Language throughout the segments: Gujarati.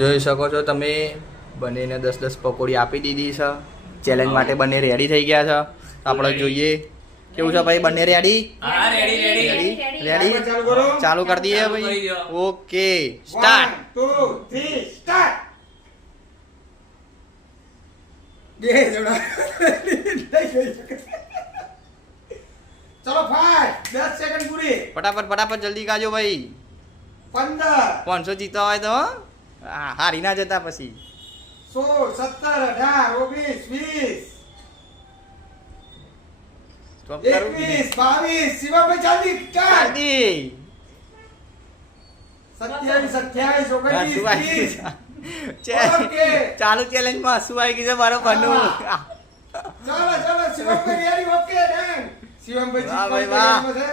જોઈ શકો છો તમે બંનેને 10-10 પકોડી આપી દીધી છે. ચેલેન્જ માટે બંને રેડી થઈ ગયા છે. આપણે જોઈએ કેવું છે ભાઈ, બંને રેડી? હા રેડી ચાલુ કરી દઈએ ભાઈ. Okay start. 1 2 3 સ્ટાર્ટ. બે જણા ચલો ફાસ્ટ 10 સેકન્ડ પૂરી. ફટાફટ જલ્દી કાજો ભાઈ. 15 500 જીતવા હોય તો હારી ના જતા પછી. 16 17 18 19 20 21 22 27 28 29 30 ચાલુ ચેલેન્જ માં શું આવી ગયું છે મારો બનુ. ચલો શિવમભાઈ રેડી ઓકે ડન. શિવમભાઈ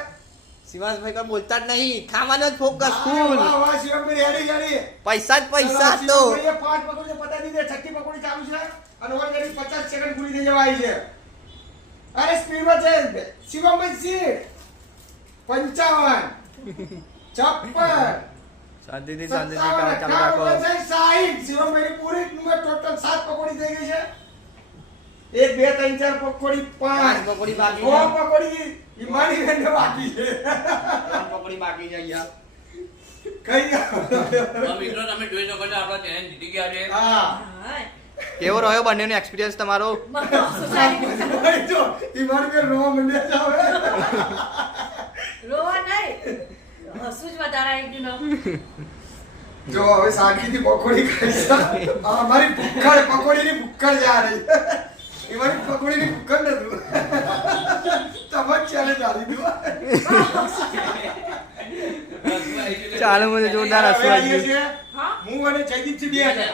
શિવાંશભાઈ કોઈ બોલતા જ નહીં, ખાવાનો જ ફોકસ વાહ ફૂલ. વાહ શિવમભાઈ રેડી પૈસા જ પૈસા તો. શિવમભાઈએ 5 પકોડી પતાવી દીધી, છઠ્ઠી પકોડી ચાલુ છે અને ઓલરેડી 50 સેકન્ડ પૂરી થઈ જવા આવી છે. અરે સ્પીડમાં છે શિવમભાઈ સીટ 55 56 શાંતિથી ચાલુ રાખો. 60 શિવમભાઈની પૂરી ટોટલ 7 પકોડી થઈ ગઈ છે. 1 2 3 4 પકોડી 5 પકોડી બાકી 6 પકોડી ઈમાની બેનને બાકી છે. પકોડી બાકી છે યાર. કઈ મિત્રો તમે જોઈ શકો છો આપણા ચેલેન્જ જીતી ગયા છે. હા કેવો રહ્યો બંનેનો એક્સપિરિયન્સ તમારો? જો ઈમાની બેન રોવા મંડ્યા છે હવે. રોવા નહીં, હસું જ વધારે આવી ગયું ને. જો હવે શાંતિથી પકોડી ખાઈશ. અમારી ભૂખડ પકોડીની ભૂખડ જા રહી. ઈમાની પકોડીની ભૂખડ નતું. તમાર ચેલેન્જ આલી દો. ચાલો મને જોરદાર હસવું આવી ગયું. હા? હું અને જયદીપ છે બે હતા.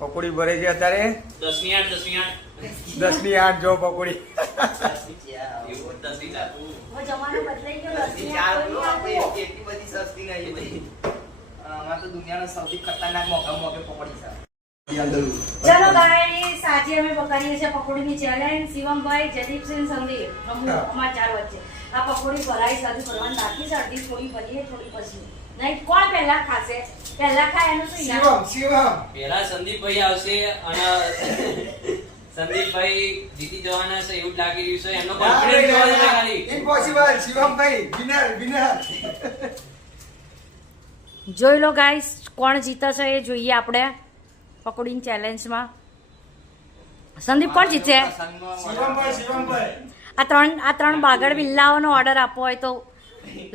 પકોડી ભરે છે અત્યારે 10 ની 8 10 ની 8 જો પકોડી. એવું 10 ની 8 હવે જમાનો બદલાઈ ગયો, રસની આ કોઈ આપો. એટલી બધી સસ્તી નહીં ભાઈ. આમાં તો દુનિયાનો સૌથી ખતરનાક મોકે પકોડી છે. ચલો ગાઈસ, આજે અમે પકડીએ છીએ પકોડીની ચેલેન્જ. શિવમભાઈ, જયદીપસિંહ, સંદીપ અમાર ચાર વચ્ચે આ પકોડી ભરાઈ સાદું કરવાની બાકી છે. અડધી થોડી ભરીએ, થોડી પછી નહીં. કોણ પહેલા ખાશે? પહેલા ખાય એનું શું યાદ? શિવમ પહેલા સંદીપભાઈ આવશે અને સંદીપભાઈ જીતી જવાના છે એવું જ લાગી રહ્યું છે. એમનો કોન્ફિડન્સ જોવા જરા ખાલી. ઇમ્પોસિબલ. શિવમભાઈ વિનર. જોઈ લો ગાઈસ, કોણ જીતે છે એ જોઈએ આપણે પકોડીની ચેલેન્જમાં. સંદીપ કોણ જીતશે? શિવમભાઈ આ ત્રણ બાગડ બિલ્લાઓનો ઓર્ડર આપવો હોય તો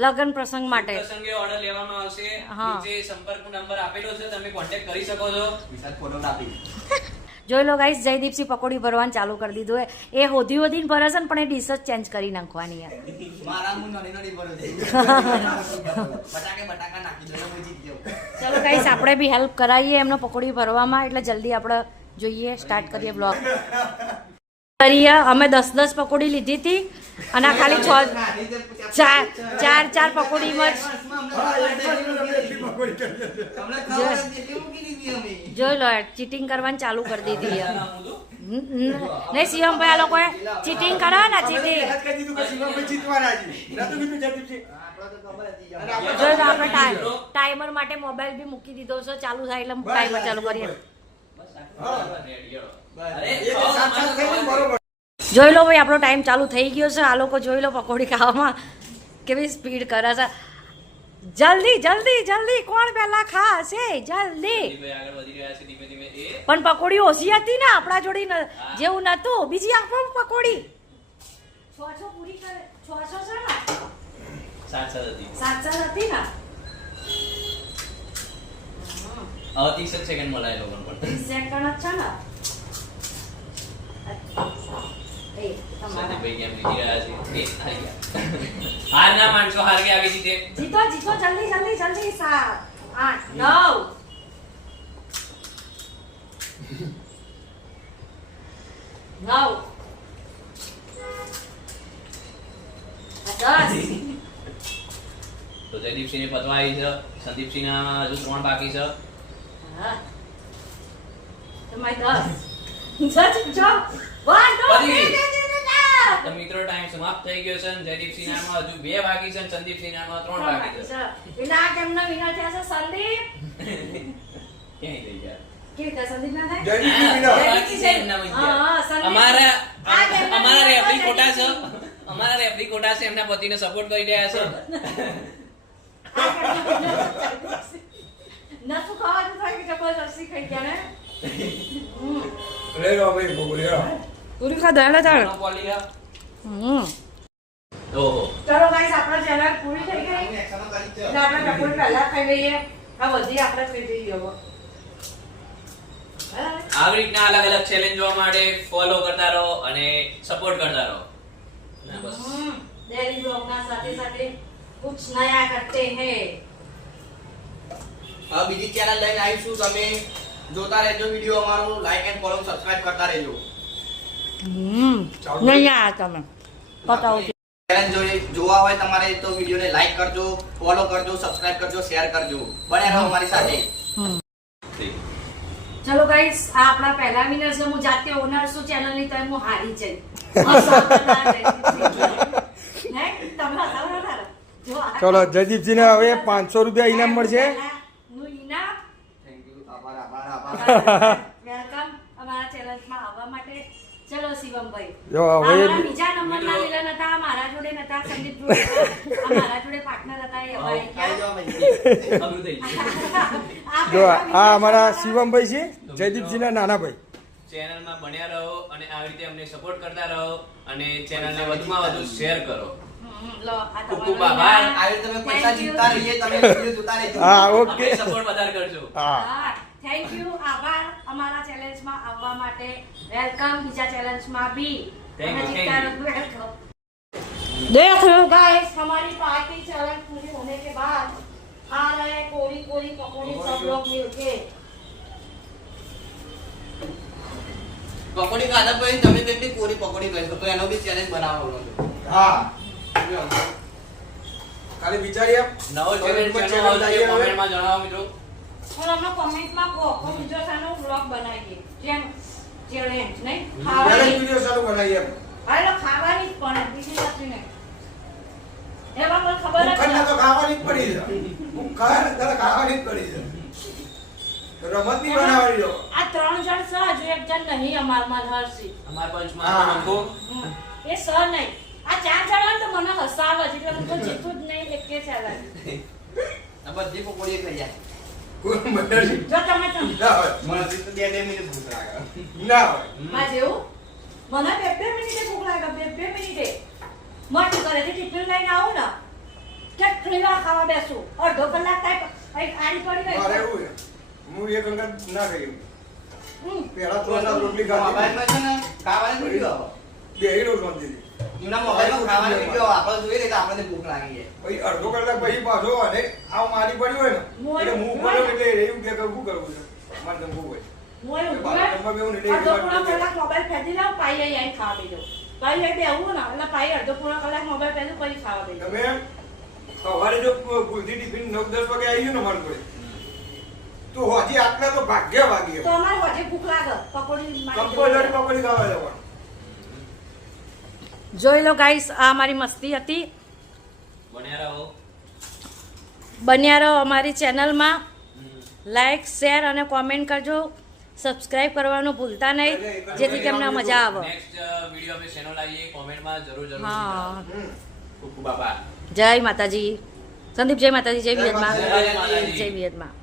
લગન પ્રસંગ માટે પ્રસંગે ઓર્ડર લેવામાં આવશે. હા. નીચે સંપર્ક નંબર આપેલો છે, તમે કોન્ટેક્ટ કરી શકો છો. જોઈ લો ગાઈસ, જયદીપસિંહ પકોડી ભરવાનું ચાલુ કરી દીધું હે. એ હોધીને ભરે છે ને, પણ એ ડીશ જ ચેન્જ કરી નાખવાની યાર. મારા મું નડી ભરો છે. બટાકા નાખી દો હું જીતી જાઉં. ચલો ગાઈસ, આપણે બી હેલ્પ કરાવીએ એમનો પકોડી ભરવામાં. એટલે જલ્દી આપણે જોઈએ, સ્ટાર્ટ કરીએ બ્લોગ. અમે 10 પકોડી લીધી હતી અને આ ખાલી 4 પકોડીમાં જોઈ લો, ચીટિંગ કરવાની ચાલુ કરી દીધી. નહીં શિવમભાઈ, આ લોકોએ ચીટિંગ કરો ને, ચીટિંગ. જોઈ લો, આપણે ટાઈમર માટે મોબાઈલ બી મૂકી દીધો છે. ચાલુ થાય એટલે ટાઈમર ચાલુ કરીએ. જોઈ લો ભાઈ, આપણો ટાઈમ ચાલુ થઈ ગયો છે. આ લોકો જોઈ લો પકોડી ખાવામાં કેવી સ્પીડ કરે છે. જલ્દી જલ્દી જલ્દી, કોણ પહેલા ખાશે? જલ્દી. આગળ વધી રહ્યા છે ધીમે ધીમે. પણ પકોડી ઓછી હતી ને, આપણા જોડી જેવું નતું. બીજી આપો પકોડી. 600 પૂરી કરે. 600 છે ને? 7 હતી. 700 હતી ને? હવે 30 સેકન્ડ મળે લોકોને પણ. 30 સેકન્ડ જ છે ને? સંદીપભાઈ કેમ જીતી રહ્યા છે? હારી ગયા. હાર ના માનશો, હાર ગયા આગે જીતે. જીતો જલ્દી જલ્દી જલ્દી. 7 8 9 9 10. તો જયદીપસિંહ પતવા આવી છે. સંદીપસિંહ ના હજુ 3 બાકી છે. હા તો માય 10 સચ જો 1 2 3 4 તો મિત્રો ટાઈમ સમાપ્ત થઈ ગયો છે અને જયદીપ સિન્હામાં હજુ 2 બાકી છે અને સંદીપ સિન્હામાં 3 બાકી છે. એટલે આ કેમના વિનર થયા છે સંદીપ ક્યાંય થઈ ગયા. કેવી રીતે સંદીપ ના થાય જયદીપ હા, વિનર. બાકી છે એમના માં ગયા. હા, સંદીપ. અમારા આ કેમના અમારા વિનર રેફરી થયા ખોટા છે. જયદીપ? અમારા રેફરી ખોટા છે, એમના પતિને સપોર્ટ કરી રહ્યા છે. આ કેમના winner છે? નતું ખાવાનું થાય કે જબરદસ્તી ખાઈ ગયા ને લઈ લો ભાઈ પકોડી લો. પૂરી ખાધા એટલે ચાલો મોનોપોલી છે. હમ ઓહો. ચલો ગાઈસ આપણા ચેનલ પૂરી થઈ ગઈ એટલે આપણે પકોડી પહેલા ખાઈ લઈએ આ બધી આપણે ખાઈ જઈએ હવે બરાબર? આવી રીતના અલગ અલગ ચેલેન્જ જોવા માટે ફોલો કરતા રહો અને સપોર્ટ કરતા રહો. ના બસ. डेली ब्लॉग ना साथे साथे कुछ नया करते हैं હવે બીજી ચેનલ લઈને આવીશું. તમે જોતા રહેજો વિડીયો અમારો, લાઈક એન્ડ ફોલો સબસ્ક્રાઇબ કરતા રહેજો. नहीं आया તમે बताओ ચેનલ જોવા હોય તમારે તો વિડીયોને લાઈક કરજો, ફોલો કરજો, સબસ્ક્રાઇબ કરજો, શેર કરજો. બને રહો અમારી સાથે. ચલો ગાઈસ આ આપણા પહેલા વિનર છે હું જાતે ઓનર છું ચેનલ ની તો હું હારી જઈ ચલો જયદીપજીને હવે 500 રૂપિયા ઇનામ મળશે. નું ઇનામ થેન્ક યુ. આભાર આભાર આભાર. વેલકમ અમારા ચેનલમાં આવવા માટે. ચલો શિવમભાઈ જો હવે અમારા બીજા નંબરના વિલન હતા, મારા જોડે નતા, સંદીપ જોડે હતા, અમારા જોડે પાર્ટનર હતા, એ હવે આઈ ક્યાં? જાઓ ભાઈ. અઘરું થઈ ગયું. આ જો પહેલા આ winner અમારા છે. શિવમભાઈ છે, જયદીપજીના નાના ભાઈ. ચેનલમાં બન્યા રહો અને આવી રીતે અમને સપોર્ટ કરતા રહો અને ચેનલને વધુમાં વધુ શેર કરો. લો આ ખૂબ તમારો ખૂબ આભાર. ઇનામ. આવી રીતે તમે પૈસા Thank you. જીતતા રહીએ, તમે વિડીયો જોતા રહેજો. હા અમને ઓકે. સપોર્ટ વધારે કરજો. હા હા થેન્ક યુ આભાર અમારા ચેલેન્જમાં આવવા માટે. વેલકમ બીજા ચેલેન્જમાં भी Thank you, thank you. Welcome देख लो गाइस हमारी पार्टी चैलेंज पूरी होने के बाद आ रहे कोरी कोरी पकौड़ी सब लोग मिलके પકોડી ખાધા પછી તમે કેટલી કોરી પકોડી કહીશો તો એનો બી ચેલેન્જ બનાવવાનો છે. હા ખાલી વિચારી આપ. નવો ચેલેન્જ કોમેન્ટમાં જણાવો મિત્રો. और हम लोग कमेंट में को બીજો સાનો વ્લોગ બનાવીએ જેમ ચેલેન્જ નહીં પહેલા ખાવાની વિડિયો ચાલુ બનાવીએ આપ. હાલો ખાવાની જ પણ બીજી કશું નહીં એમાં મને ખબર જ ભૂખને નથી. તો ખાવાની જ પડી છે. ભૂખા ને તારે ખાવાની જ પડી છે. રમત ની બનાવવાની જો. આ 3 જણ છે હજુ એક જણ નહીં અમારમાં હર્ષી અમારા હા. પંચમાં નંખો. એ સર નહીં આ 4 જણ હોય તો મને હસાવે છે એટલે હું તો જીતું જ નહીં એકે ચાલે આ બધી પકોડી ખાઈ જાય. કોઈ મદદ જો તમે ના હોય. મને તો 2 મિનિટ ભૂખ લાગે. ના હોય. માં જેવું મને 2 મિનિટે ભૂખ લાગે 2 મિનિટે મન ઘરેથી ટિફિન લઈને આવું ને કેટલી વાર ખાવા બેસું અડધો કલાક થાય આડી પડી મારે ગઈ એવું છે. હું એક અંગત ના ખાઈ. હમ. પહેલા થોડા રોટલી ખાધી. મોબાઈલમાં છે ને ખાવાની વિડીયો આવે. બેહીનો શાંતિથી. એમના મોબાઈલમાં ખાવાની વિડીયો આપણે જોઈએ ને એટલે આપણને ભૂખ લાગી જાય. પછી અડધો કલાક પછી પાછો અને આવ મારી પડી હોય ને એટલે હું બોલો એટલે એવું કે શું કરવું છે મારે જમવું હોય. મોય એ ઊભું બાથરૂમમાં બેહું ને એટલે અડધો એ પૂરો વાત કલાક મોબાઈલ ફેંકી દઉં પાઈ આવીને ખાવા બેસું પાઈ આવી બેહું ને એટલે પાઈ અડધો પૂરો કલાક મોબાઈલ ફેંકું પછી ખાવા બેસું તમે સવારે જો ભૂલથી ટિફિન 9-10 વાગે આવી ગયું ને મારું જોડે તો હજી આટલા તો ભાગ્ય વાગી તો અમારે હજી ભૂખ લાગે પકોડી કમ્પલસરી પકોડી ખાવા જવાનું. જોઈ લો ગાઈસ આ અમારી મસ્તી હતી બન્યા રહો. બન્યા રહો અમારી ચેનલમાં લાઈક શેર અને કોમેન્ટ કરજો સબસ્ક્રાઇબ કરવાનું ભૂલતા નહીં જેથી કે અમને મજા આવે નેક્સ્ટ વિડિયો અમે શેનો લાવીએ કોમેન્ટમાં જરૂર જરૂર હા જણાવો. ખૂબ ખૂબ આભાર. જય માતાજી સંદીપ જય માતાજી જય વિયતમાં જય માતાજી. જય વિયતમાં